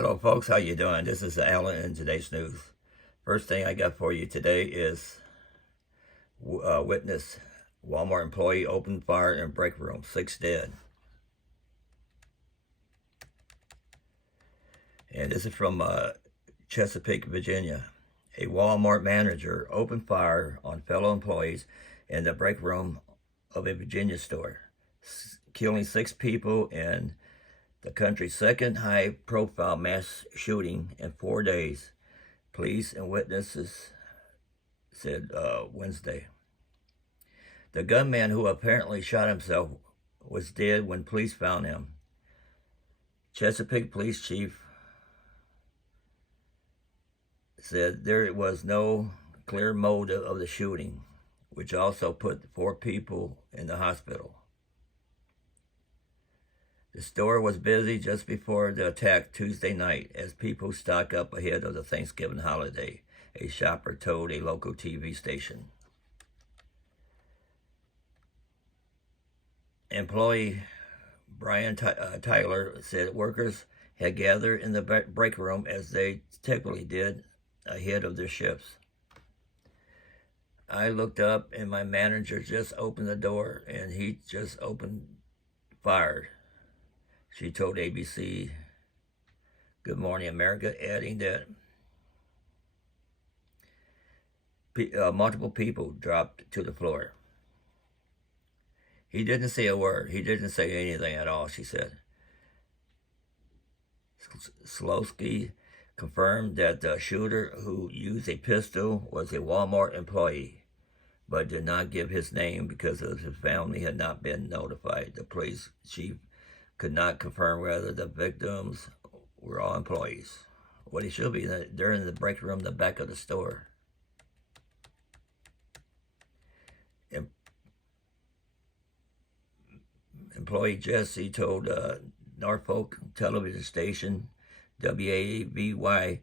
Hello, folks. How you doing? This is Alan in today's news. First thing I got for you today is witness Walmart employee opened fire in break room, 6 dead. And this is from Chesapeake, Virginia. A Walmart manager opened fire on fellow employees in the break room of a Virginia store, killing 6 people in the country's second high-profile mass shooting in 4 days, police and witnesses said Wednesday. The gunman, who apparently shot himself, was dead when police found him. Chesapeake Police Chief said there was no clear motive of the shooting, which also put 4 people in the hospital. The store was busy just before the attack Tuesday night as people stock up ahead of the Thanksgiving holiday, a shopper told a local TV station. Employee Brian Tyler said workers had gathered in the break room as they typically did ahead of their shifts. I looked up and my manager just opened the door and he just fired. She told ABC Good Morning America, adding that multiple people dropped to the floor. He didn't say a word. He didn't say anything at all, she said. Slowski confirmed that the shooter, who used a pistol, was a Walmart employee, but did not give his name because his family had not been notified. The police chief could not confirm whether the victims were all employees. What he should be, they're in the break room in the back of the store. Employee Jesse told Norfolk television station WAVY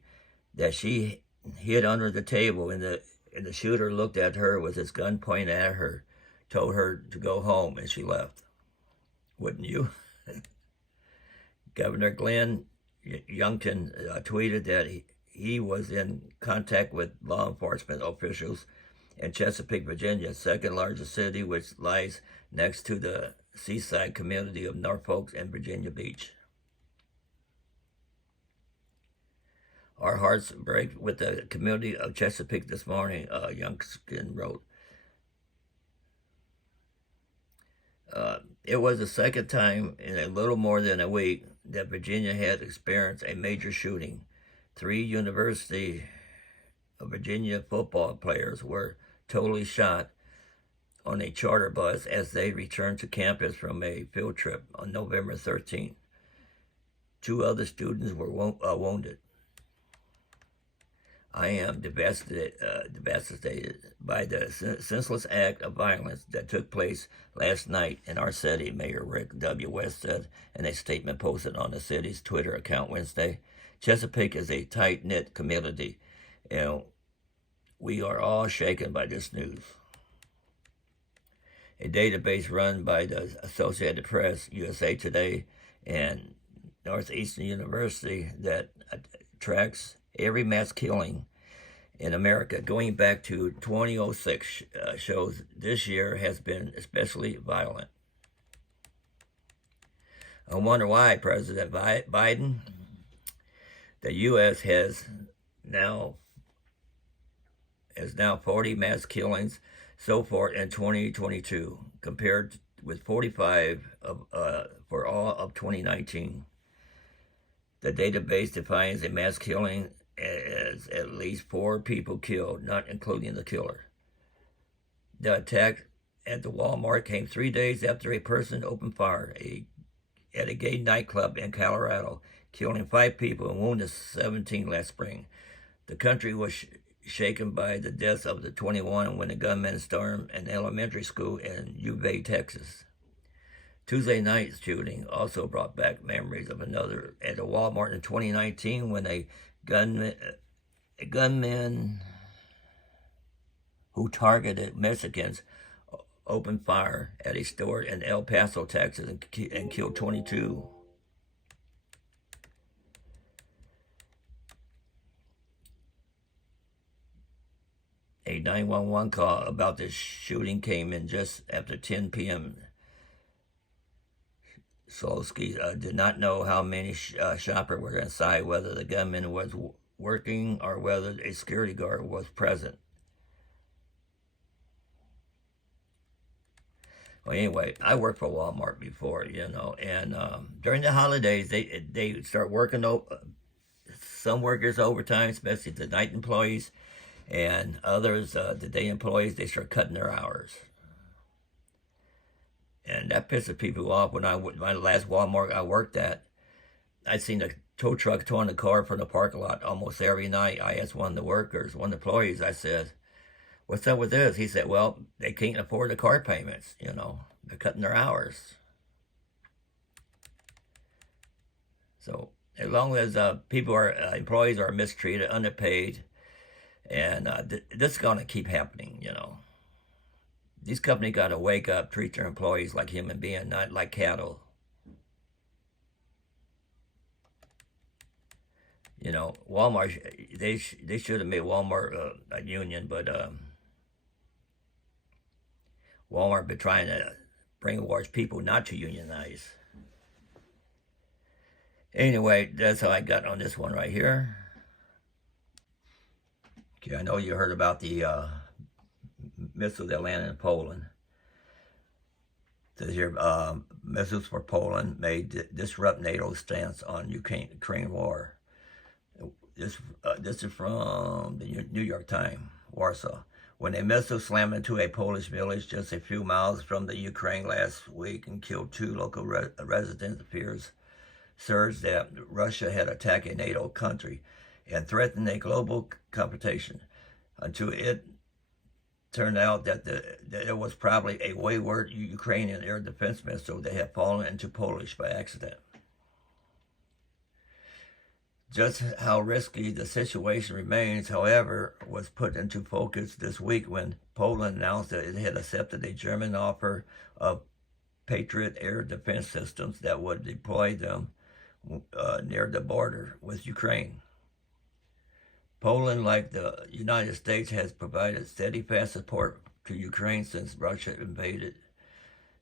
that she hid under the table and the shooter looked at her with his gun pointed at her, told her to go home, and she left. Wouldn't you? Governor Glenn Youngkin tweeted that he was in contact with law enforcement officials in Chesapeake, Virginia, second largest city, which lies next to the seaside community of Norfolk and Virginia Beach. Our hearts break with the community of Chesapeake this morning, Youngkin wrote. It was the second time in a little more than a week that Virginia had experienced a major shooting. 3 University of Virginia football players were totally shot on a charter bus as they returned to campus from a field trip on November 13th. 2 other students were wounded. I am devastated by the senseless act of violence that took place last night in our city, Mayor Rick W. West said in a statement posted on the city's Twitter account Wednesday. Chesapeake is a tight-knit community, and we are all shaken by this news. A database run by the Associated Press, USA Today, and Northeastern University that tracks every mass killing in America going back to 2006 shows this year has been especially violent. I wonder why President Biden, the U.S. has now 40 mass killings so far in 2022, compared with 45 for all of 2019. The database defines a mass killing as at least 4 people killed, not including the killer. The attack at the Walmart came 3 days after a person opened fire at a gay nightclub in Colorado, killing 5 people and wounding 17 last spring. The country was shaken by the deaths of the 21 when the gunman stormed an elementary school in Uvalde, Texas. Tuesday night's shooting also brought back memories of another at a Walmart in 2019 when a gunman who targeted Mexicans opened fire at a store in El Paso, Texas, and killed 22. A 911 call about the shooting came in just after 10 p.m. Solsky did not know how many shoppers were inside, whether the gunman was working or whether a security guard was present. Well, anyway, I worked for Walmart before, and during the holidays, they start working some workers overtime, especially the night employees, and others, the day employees, they start cutting their hours. And that pisses people off. My last Walmart I worked at, I'd seen a tow truck towing the car from the parking lot almost every night. I asked one of the workers, one of the employees, I said, "What's up with this?" He said, "Well, they can't afford the car payments, They're cutting their hours." So as long as employees are mistreated, underpaid, and this is going to keep happening, These companies got to wake up, treat their employees like human beings, not like cattle. Walmart, they should have made Walmart a union, but Walmart been trying to brainwash people not to unionize. Anyway, that's how I got on this one right here. Okay, I know you heard about the missiles that landed in Poland. Says here, missiles for Poland may disrupt NATO's stance on Ukraine war. This is from the New York Times, Warsaw. When a missile slammed into a Polish village just a few miles from the Ukraine last week and killed 2 local residents, fears surged that Russia had attacked a NATO country and threatened a global competition, until it turned out that it was probably a wayward Ukrainian air defense missile that had fallen into Polish by accident. Just how risky the situation remains, however, was put into focus this week when Poland announced that it had accepted a German offer of Patriot air defense systems that would deploy them near the border with Ukraine. Poland, like the United States, has provided steadfast support to Ukraine since Russia invaded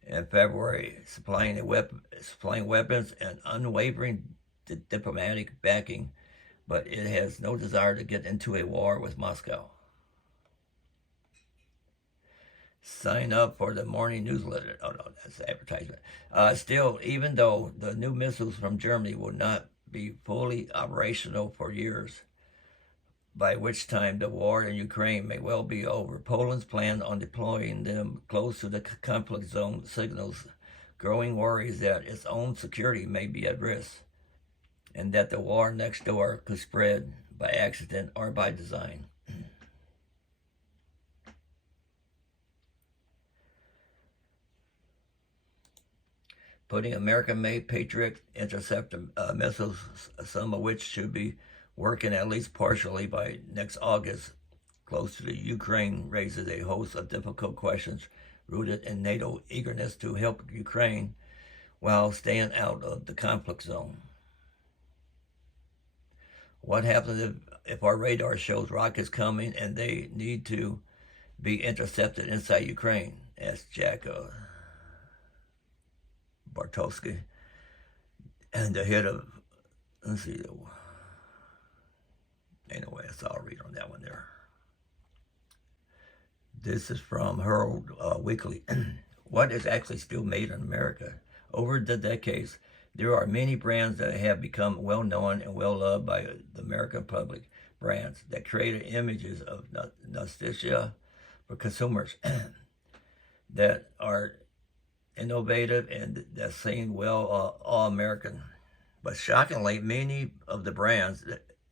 in February, supplying weapons and unwavering diplomatic backing, but it has no desire to get into a war with Moscow. Sign up for the morning newsletter. Oh no, that's the advertisement. Still, even though the new missiles from Germany will not be fully operational for years, by which time the war in Ukraine may well be over, Poland's plan on deploying them close to the conflict zone signals growing worries that its own security may be at risk, and that the war next door could spread by accident or by design. Putting American-made Patriot interceptor missiles, some of which should be working at least partially by next August, close to the Ukraine, raises a host of difficult questions rooted in NATO eagerness to help Ukraine while staying out of the conflict zone. What happens if our radar shows rockets coming and they need to be intercepted inside Ukraine? Asked Jack Bartowski, and the head of, let's see, anyway, that's all I'll read on that one there. This is from Herald Weekly. What is actually still made in America? Over the decades, there are many brands that have become well-known and well-loved by the American public, brands that created images of nostalgia for consumers that are innovative and that seem well all-American. But shockingly, many of the brands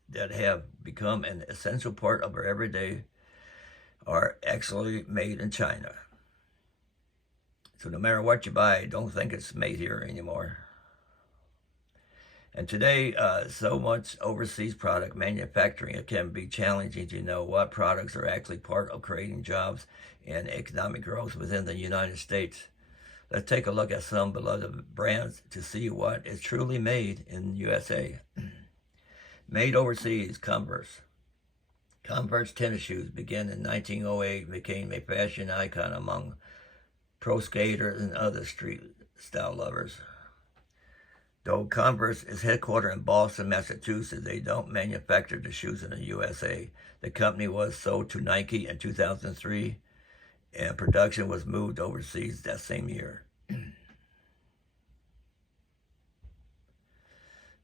that have become an essential part of our everyday are actually made in China. So no matter what you buy, don't think it's made here anymore. And today, so much overseas product manufacturing, it can be challenging to know what products are actually part of creating jobs and economic growth within the United States. Let's take a look at some beloved brands to see what is truly made in USA. Made overseas, Converse. Converse tennis shoes began in 1908 and became a fashion icon among pro skaters and other street style lovers. Though Converse is headquartered in Boston, Massachusetts, they don't manufacture the shoes in the USA. The company was sold to Nike in 2003, and production was moved overseas that same year.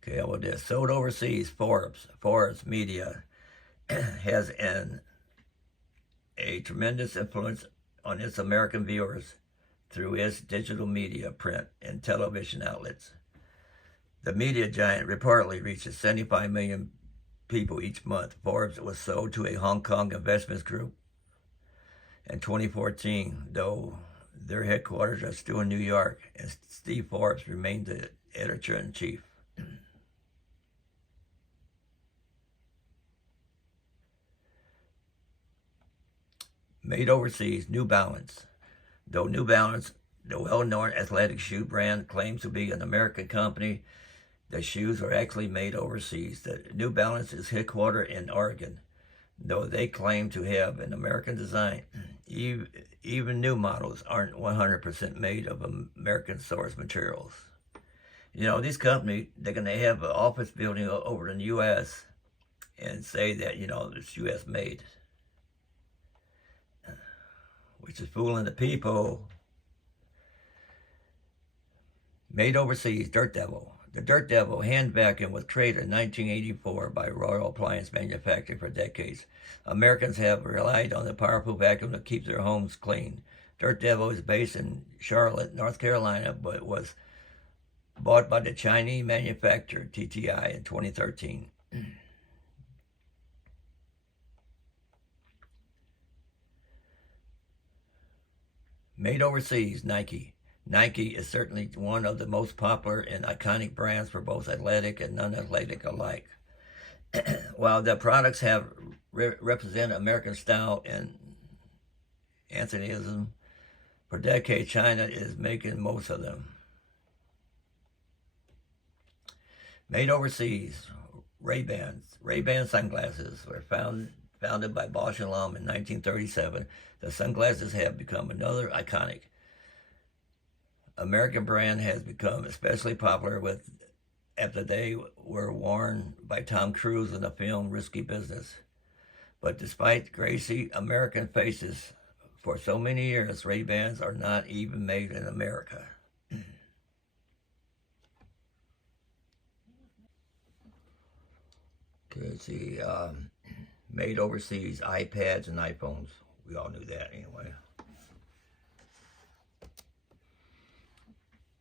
Okay, well, this sold overseas. Forbes Media has a tremendous influence on its American viewers through its digital media, print, and television outlets. The media giant reportedly reaches 75 million people each month. Forbes was sold to a Hong Kong investments group in 2014, though their headquarters are still in New York, and Steve Forbes remained the editor-in-chief. Made overseas, New Balance. Though New Balance, the well-known athletic shoe brand, claims to be an American company, the shoes are actually made overseas. The New Balance is headquartered in Oregon, though they claim to have an American design. Even new models aren't 100% made of American source materials. You know, these companies, they're going to have an office building over in the U.S. and say that, you know, it's U.S. made, which is fooling the people. Made overseas, Dirt Devil. The Dirt Devil hand vacuum was created in 1984 by Royal Appliance Manufacturing for decades. Americans have relied on the powerful vacuum to keep their homes clean. Dirt Devil is based in Charlotte, North Carolina, but was bought by the Chinese manufacturer TTI in 2013. Made overseas, Nike. Nike is certainly one of the most popular and iconic brands for both athletic and non-athletic alike. While the products have represented American style and anthonyism, for decades China is making most of them. Made overseas, Ray-Bans. Ray-Ban sunglasses were founded by Bosch and Lomb in 1937. The sunglasses have become another iconic American brand has become especially popular after they were worn by Tom Cruise in the film Risky Business. But despite gracie American faces for so many years, Ray-Bans are not even made in America. Okay, let's see. Made overseas, iPads and iPhones. We all knew that anyway.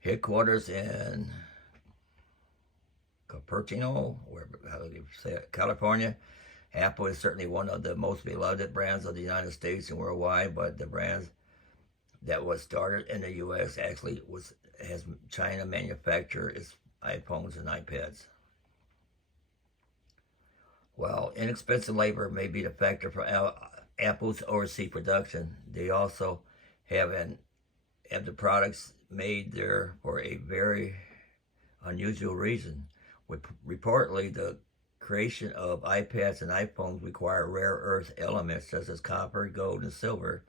Headquarters in Cupertino, how do you say it, California. Apple is certainly one of the most beloved brands of the United States and worldwide, but the brands that was started in the U.S. actually has China manufacture its iPhones and iPads. While inexpensive labor may be the factor for Apple's overseas production, they also have the products made there for a very unusual reason. Reportedly, the creation of iPads and iPhones require rare earth elements such as copper, gold, and silver,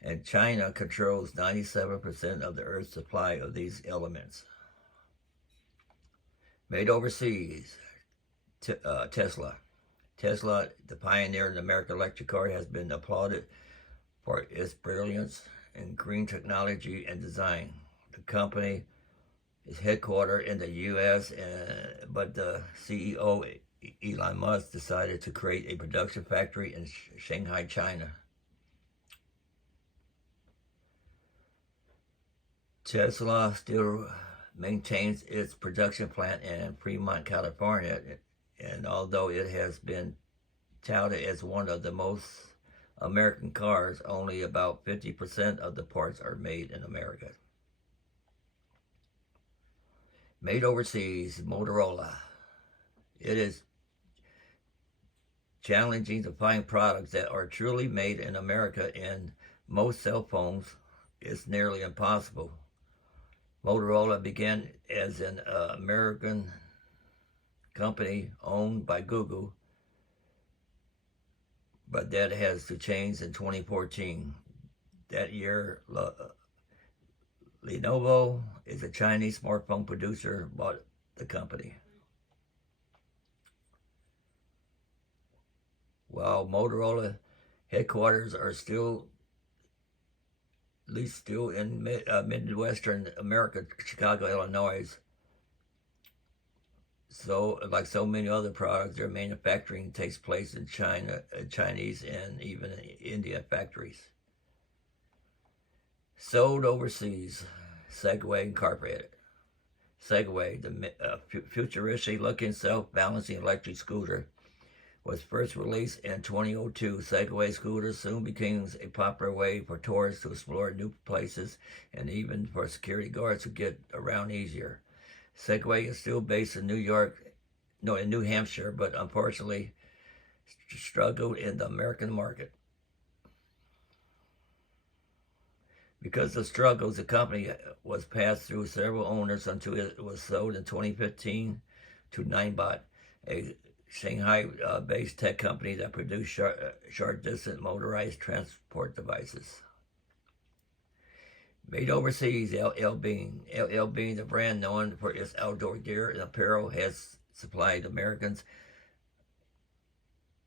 and China controls 97% of the Earth's supply of these elements. Made overseas, Tesla. Tesla, the pioneer in the American electric car, has been applauded for its brilliance in green technology and design. The company is headquartered in the U.S., but the CEO, Elon Musk, decided to create a production factory in Shanghai, China. Tesla still maintains its production plant in Fremont, California, and although it has been touted as one of the most American cars, only about 50% of the parts are made in America. Made overseas, Motorola. It is challenging to find products that are truly made in America, and most cell phones is nearly impossible. Motorola began as an American company owned by Google, but that has to change in 2014. That year, Lenovo is a Chinese smartphone producer, bought the company. While Motorola headquarters are still, at least still in Midwestern America, Chicago, Illinois. So, like so many other products, their manufacturing takes place in China, Chinese, and even India factories. Sold overseas, Segway Incorporated. Segway, the futuristic-looking self-balancing electric scooter, was first released in 2002. Segway scooters soon became a popular way for tourists to explore new places and even for security guards to get around easier. Segway is still based in New Hampshire, but unfortunately struggled in the American market. Because of struggles, the company was passed through several owners until it was sold in 2015 to Ninebot, a Shanghai-based tech company that produced short-distance motorized transport devices. Made overseas, LL Bean. LL Bean, the brand known for its outdoor gear and apparel, has supplied Americans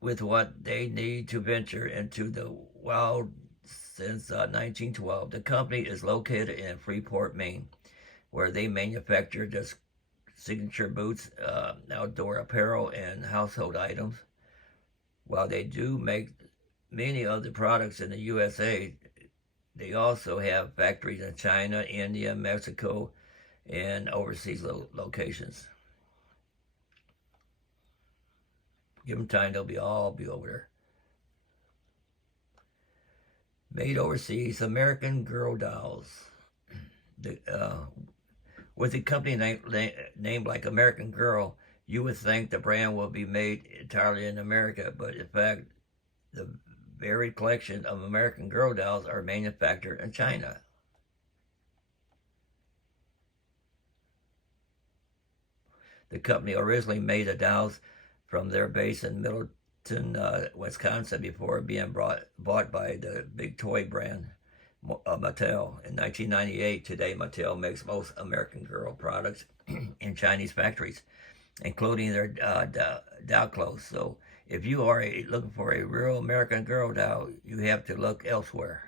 with what they need to venture into the wild since 1912. The company is located in Freeport, Maine, where they manufacture just signature boots, outdoor apparel, and household items. While they do make many other products in the USA, they also have factories in China, India, Mexico, and overseas locations. Give them time, they'll all be over there. Made overseas, American Girl dolls. With a company named like American Girl, you would think the brand will be made entirely in America, but in fact, the varied collection of American Girl dolls are manufactured in China. The company originally made the dolls from their base in Middleton, Wisconsin, before being bought by the big toy brand Mattel. In 1998, today Mattel makes most American Girl products in Chinese factories, including their doll clothes. So if you are looking for a real American Girl doll, you have to look elsewhere.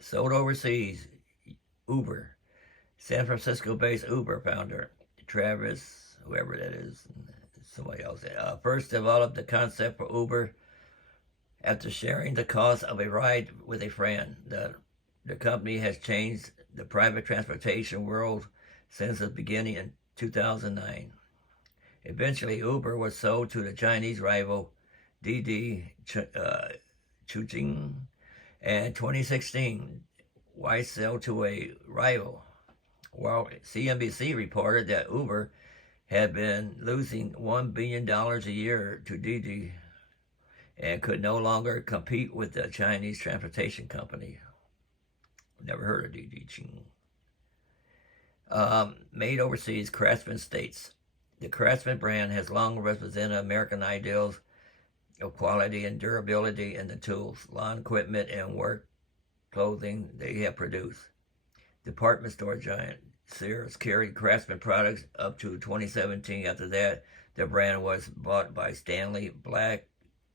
Sold overseas, Uber. San Francisco-based Uber founder Travis, whoever that is, somebody else, first developed the concept for Uber after sharing the cost of a ride with a friend. The company has changed the private transportation world since its beginning in 2009. Eventually, Uber was sold to the Chinese rival Didi Chuxing, and 2016. Why sell to a rival? Well, CNBC reported that Uber had been losing $1 billion a year to Didi and could no longer compete with the Chinese transportation company. Never heard of Didi Ching. Made overseas, Craftsman states. The Craftsman brand has long represented American ideals of quality and durability in the tools, lawn equipment, and work clothing they have produced. Department store giant Sears carried Craftsman products up to 2017. After that, the brand was bought by Stanley Black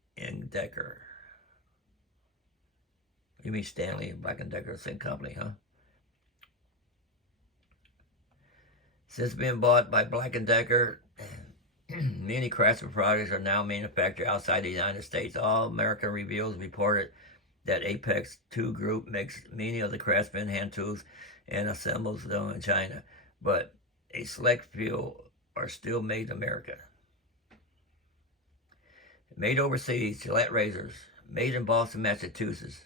& Decker. You mean Stanley and Black & Decker, same company, huh? Since being bought by Black & Decker, many Craftsman products are now manufactured outside the United States. All American Reviews reported that Apex 2 Group makes many of the Craftsman hand tools and assembles them in China, but a select few are still made in America. Made overseas, Gillette razors, made in Boston, Massachusetts.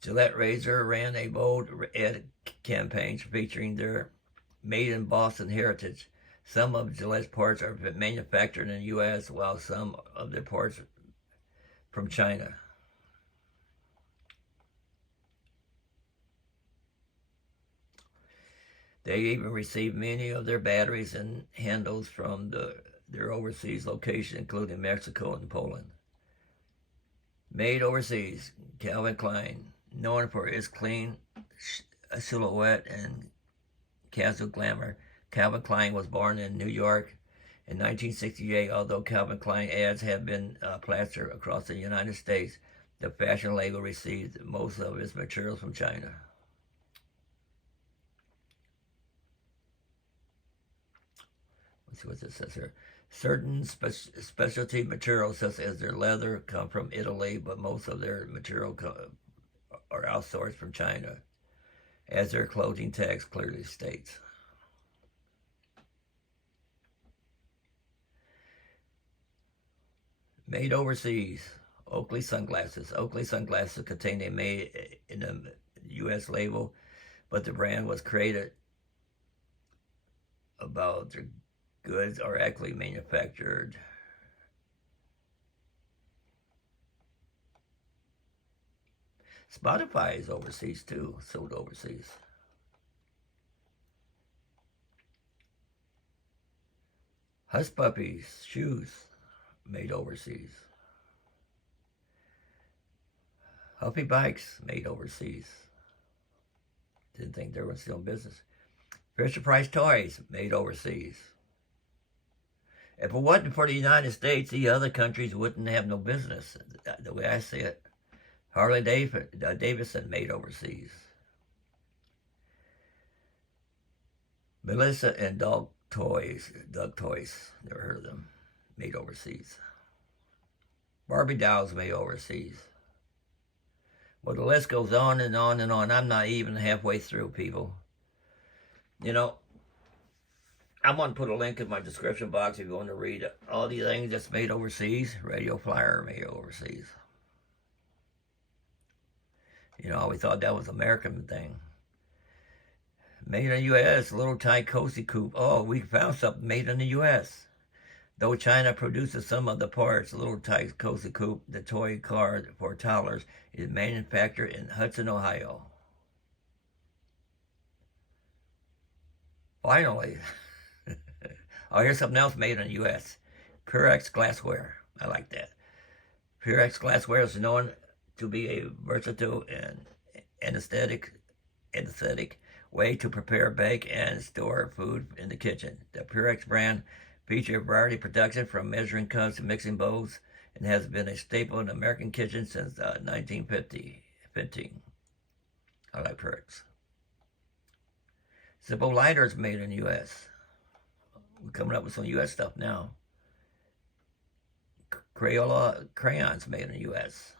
Gillette razor ran a bold ad campaign featuring their made in Boston heritage. Some of Gillette's parts are manufactured in the U.S., while some of their parts from China. They even received many of their batteries and handles from the their overseas location, including Mexico and Poland. Made overseas, Calvin Klein, known for its clean silhouette and casual glamour. Calvin Klein was born in New York in 1968. Although Calvin Klein ads have been plastered across the United States, the fashion label received most of its materials from China. Let's see what this says here. Certain specialty materials, such as their leather, come from Italy, but most of their material are outsourced from China, as their clothing tags clearly states. Made overseas. Oakley sunglasses. Oakley sunglasses contain a made in the U.S. label, but the brand was created about their goods are actually manufactured. Spotify is overseas too, sold overseas. Hush Puppies shoes made overseas. Huffy Bikes made overseas. Didn't think they were still in business. Fisher Price Toys made overseas. If it wasn't for the United States, the other countries wouldn't have no business, the way I see it. Harley Davidson made overseas. Melissa and Doug Toys, never heard of them, made overseas. Barbie dolls made overseas. Well, the list goes on and on and on. I'm not even halfway through, people. You know, I'm going to put a link in my description box if you want to read all these things that's made overseas. Radio Flyer made overseas. You know, we thought that was an American thing. Made in the U.S., little Thai cozy coupe. Oh, we found something made in the U.S. Though China produces some of the parts, little Thai cozy coupe, the toy car for toddlers, is manufactured in Hudson, Ohio. Finally. Oh, here's something else made in the U.S. Purex glassware. I like that. Purex glassware is known to be a versatile and anesthetic way to prepare, bake, and store food in the kitchen. The Purex brand features a variety of production from measuring cups to mixing bowls and has been a staple in American kitchens since 1915. I like Purex. Zippo lighters made in the U.S. We're coming up with some U.S. stuff now. Crayola crayons made in the U.S.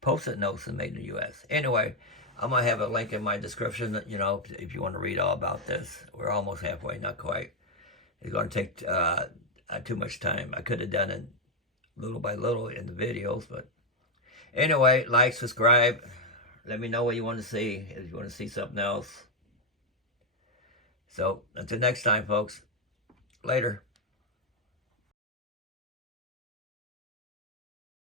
Post-it notes are made in the U.S. Anyway, I'm going to have a link in my description, you know, if you want to read all about this. We're almost halfway, not quite. It's going to take too much time. I could have done it little by little in the videos, but anyway, like, subscribe. Let me know what you want to see, if you want to see something else. So, until next time, folks. Later.